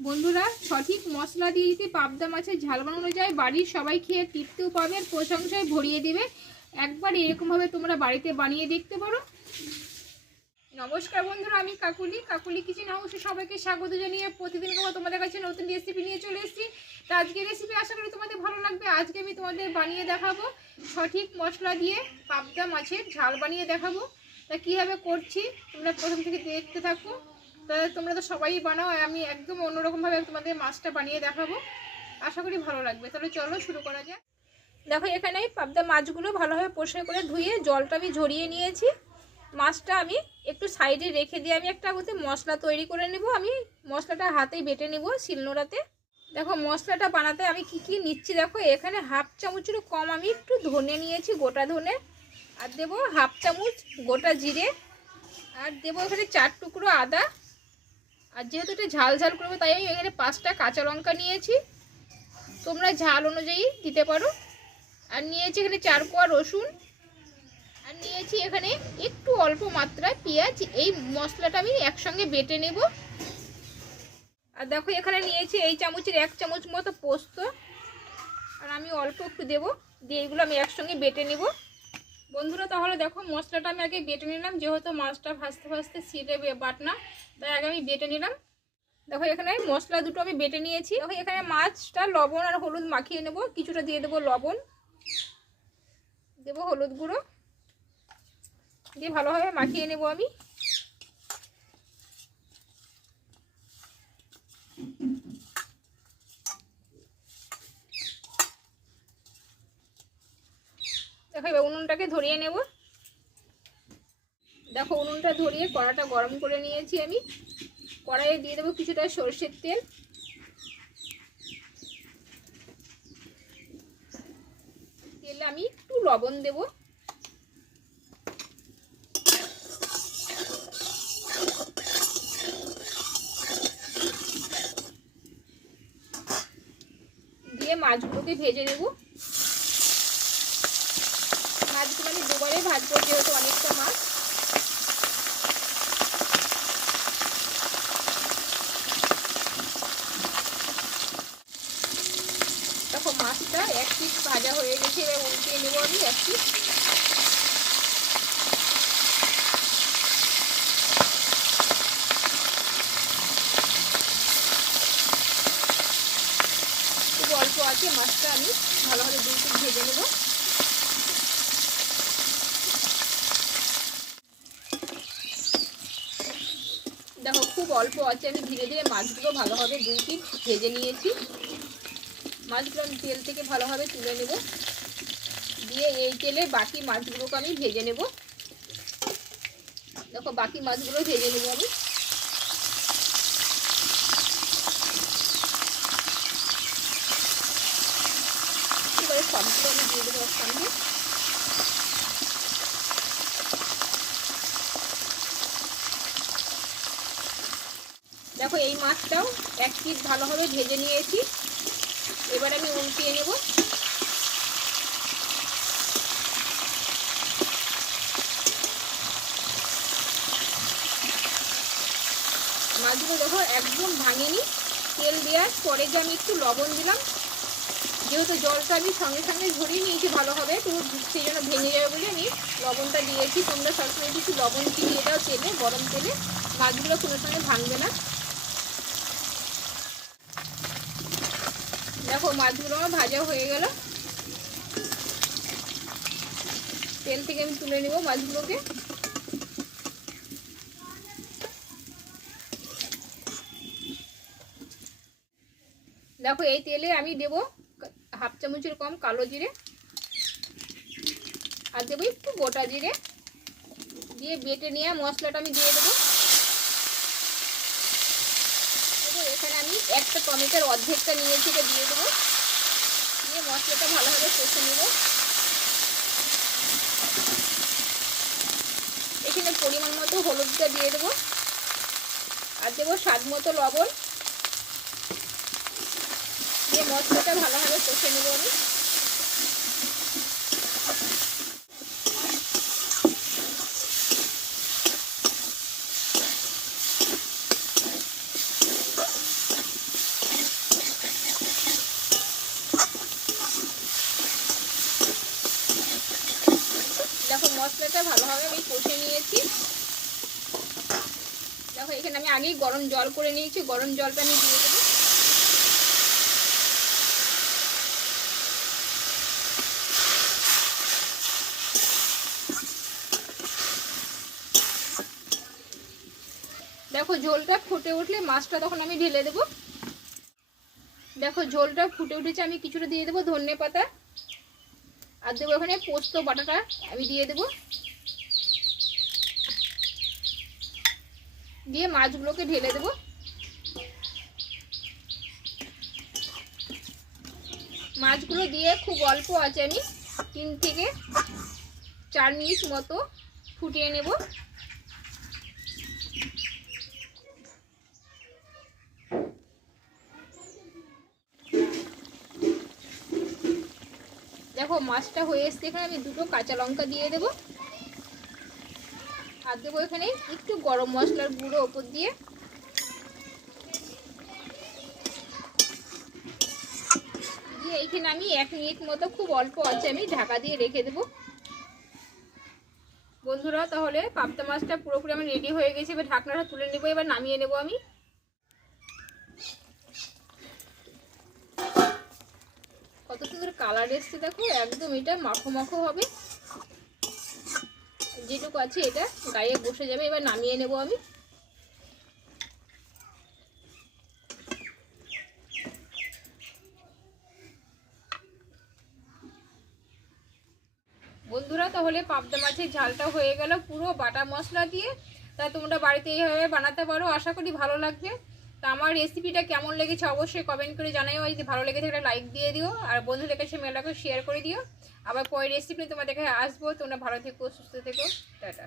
বন্ধুরা, সঠিক মশলা দিয়ে যদি পাবদা মাছের ঝাল বানানো যায়, বাড়ির সবাই খেয়ে তৃপ্তিও পাবে প্রশংসায় ভরিয়ে দিবে। একবার এরকমভাবে তোমরা বাড়িতে বানিয়ে দেখতে পারো। নমস্কার বন্ধুরা, আমি কাকুলি। কাকুলি কিচেন হাউসে সবাইকে স্বাগত জানিয়ে প্রতিদিন খাবার তোমাদের কাছে নতুন রেসিপি নিয়ে চলে এসেছি। তা আজকে রেসিপি আশা করি তোমাদের ভালো লাগবে। আজকে আমি তোমাদের বানিয়ে দেখাবো সঠিক মশলা দিয়ে পাবদা মাছের ঝাল বানিয়ে দেখাবো। তা কীভাবে করছি, তোমরা প্রথম থেকে দেখতে থাকো। তা তোমরা তো সবাই বানাও আমি একদম অন্যরকমভাবে তোমাদের মাছটা বানিয়ে দেখাবো। আশা করি ভালো লাগবে। তাহলে চলো শুরু করা যাক। দেখো, এখানে পাবদা মাছগুলো ভালোভাবে পরিষ্কার করে ধুয়ে জলটা আমি ঝরিয়ে নিয়েছি। মাছটা আমি একটু সাইডে রেখে দিয়ে আমি একটা হতে মশলা তৈরি করে নেব। আমি মশলাটা হাতেই বেটে নেব শিলনোড়াতে। দেখো, মশলাটা বানাতে আমি কি কি নিচ্ছি দেখো। এখানে হাফ চামচেরও কম আমি একটু ধনে নিয়েছি, গোটা ধনে। আর দেবো হাফ চামচ গোটা জিরে। আর দেবো এখানে চার টুকরো আদা। আর যেহেতু এটা ঝাল ঝাল করব, তাই আমি এখানে পাঁচটা কাঁচা লঙ্কা নিয়েছি। তোমরা ঝাল অনুযায়ী দিতে পারো। আর নিয়েছি এখানে চার কোয়া রসুন। আর নিয়েছি এখানে একটু অল্প মাত্রায় পেঁয়াজ। এই মশলাটা আমি একসঙ্গে বেটে নেব। আর দেখো, এখানে নিয়েছি এই চামচের এক চামচ মতো পোস্ত। আর আমি অল্প একটু দেবো। দিয়ে এগুলো আমি একসঙ্গে বেটে নেব। বন্ধুরা, তাহলে দেখো মশলাটা আমি আগে বেটে নিলাম, যেহেতু মাছটা ভাজতে ভাজতে সিটে বাটনা, তাই আগে আমি বেটে নিলাম। দেখো এখানে মশলা দুটো আমি বেটে নিয়েছি। দেখো এখানে মাছটা লবণ আর হলুদ মাখিয়ে নেব, কিছুটা দিয়ে দেবো লবণ। দেবো হলুদ গুঁড়ো। দিয়ে ভালোভাবে মাখিয়ে নেব আমি। দেখো, এবার উনুনটাকে ধরিয়ে নেব। দেখো, উনুনটা ধরিয়ে কড়াটা গরম করে নিয়েছি আমি। কড়াইয়ে দিয়ে দেবো কিছুটা সর্ষের তেল। তেলে আমি একটু লবণ দেবো। দিয়ে মাছগুলোকে ভেজে নেব মাছগুলো আমি দুবারে ভাজবো যেহেতু অনেকটা মাছ। দেখো, মাছটা এক পিস ভাজা হয়ে গেছে, এবার উল্টিয়ে নেব আমি, এক পিস অল্প আছে, মাছটা আমি ভালোভাবে দুই পিস ভেজে নেব। দেখো, খুব অল্প আছে। আমি ধীরে ধীরে মাছগুলো ভালোভাবে দুই পিস ভেজে নিয়েছি। মাছগুলো আমি তেল থেকে ভালোভাবে তুলে নেব। দিয়ে এই তেলে বাকি মাছগুলোকে আমি ভেজে নেব। দেখো, বাকি মাছগুলো ভেজে নেব আমি এবারে সবগুলো আমি দিয়ে দেবো সঙ্গে দেখো, এই মাছটাও এক পিস ভালোভাবে ভেজে নিয়েছি। এবার আমি উল্টিয়ে নেব। মাছগুলো দেখো একদম ভাঙেনি। তেল দেওয়ার পরে যে আমি একটু লবণ দিলাম, যেহেতু জলটা আমি সঙ্গে সঙ্গে ঝরিয়ে নিয়েছি ভালোভাবে, তো সেই জন্য ভেঙে যাবে বলে আমি লবণটা দিয়েছি। তোমরা সবসময় কিছু লবণ দিয়ে দাও তেলে, গরম তেলে, মাছগুলো কোনো সঙ্গে ভাঙবে না। দেখো মাছগুলো আমার ভাজা হয়ে গেল। তেল থেকে আমি তুলে নেব মাছগুলোকে। দেখো এই তেলে আমি দেব হাফ চামচের কম কালো জিরে। আর দেবো একটু গোটা জিরে। দিয়ে বেটে নিয়ে মশলাটা আমি দিয়ে দেবো এখানে আমি একটা টমেটোর অর্ধেকটা নিয়ে থেকে দিয়ে দেবো। দিয়ে মশলাটা ভালোভাবে কষে নেব। এখানে পরিমাণ মতো হলুদটা দিয়ে দেবো। আর দেবো স্বাদ মতো লবণ। দিয়ে মশলাটা ভালোভাবে কষে নেব আমি ভালোভাবে আমি কষে নিয়েছি দেখো এখানে আমি আগেই গরম জল করে নিয়েছি, গরম জলটা আমি দিয়ে দেবো। দেখো ঝোলটা ফুটে উঠলে মাছটা তখন আমি ঢেলে দেবো। দেখো ঝোলটা ফুটে উঠেছে, আমি কিছুটা দিয়ে দেবো ধনে পাতা। আর দেবো এখানে পোস্ত, বাটাটা আমি দিয়ে দেবো। দিয়ে মাছগুলোকে ঢেলে দেবো। মাছগুলো দিয়ে খুব অল্প আছে আমি তিন থেকে চার মিনিট মতো ফুটিয়ে নেব। দেখো, মাছটা হয়ে এসছে এখানে, আমি দুটো কাঁচা লঙ্কা দিয়ে দেবো। আর দেবো এখানে একটু গরম মশলার গুঁড়ো ওপর দিয়ে। এইখানে আমি এক মিনিট মতো খুব অল্প আছে আমি ঢাকা দিয়ে রেখে দেবো। বন্ধুরা, তাহলে পাবদা মাছটা পুরোপুরি আমার রেডি হয়ে গেছে। এবার ঢাকনাটা তুলে নেব, এবার নামিয়ে নেব আমি। কত সুন্দর কালার এসছে দেখো, একদম এটা মাখো মাখো হবে। যেটুকু আছে এটা গায়ে বসে যাবে, এবার নামিয়ে নেব আমি। বন্ধুরা, তাহলে পাবদা মাছের ঝালটা হয়ে গেল পুরো বাটা মশলা দিয়ে। তা তোমরা বাড়িতে এইভাবে বানাতে পারো, আশা করি ভালো লাগবে। তা আমার রেসিপিটা কেমন লেগেছে অবশ্যই কমেন্ট করে জানাইও। যদি ভালো লেগে থাকে লাইক দিয়ে দিও। আর বন্ধুদের কাছে মেলাকে শেয়ার করে দিও। আবার পরের রেসিপি তোমাদের কাছে আসব। তোমরা ভালো থেকো সুস্থ থেকো। টাটা।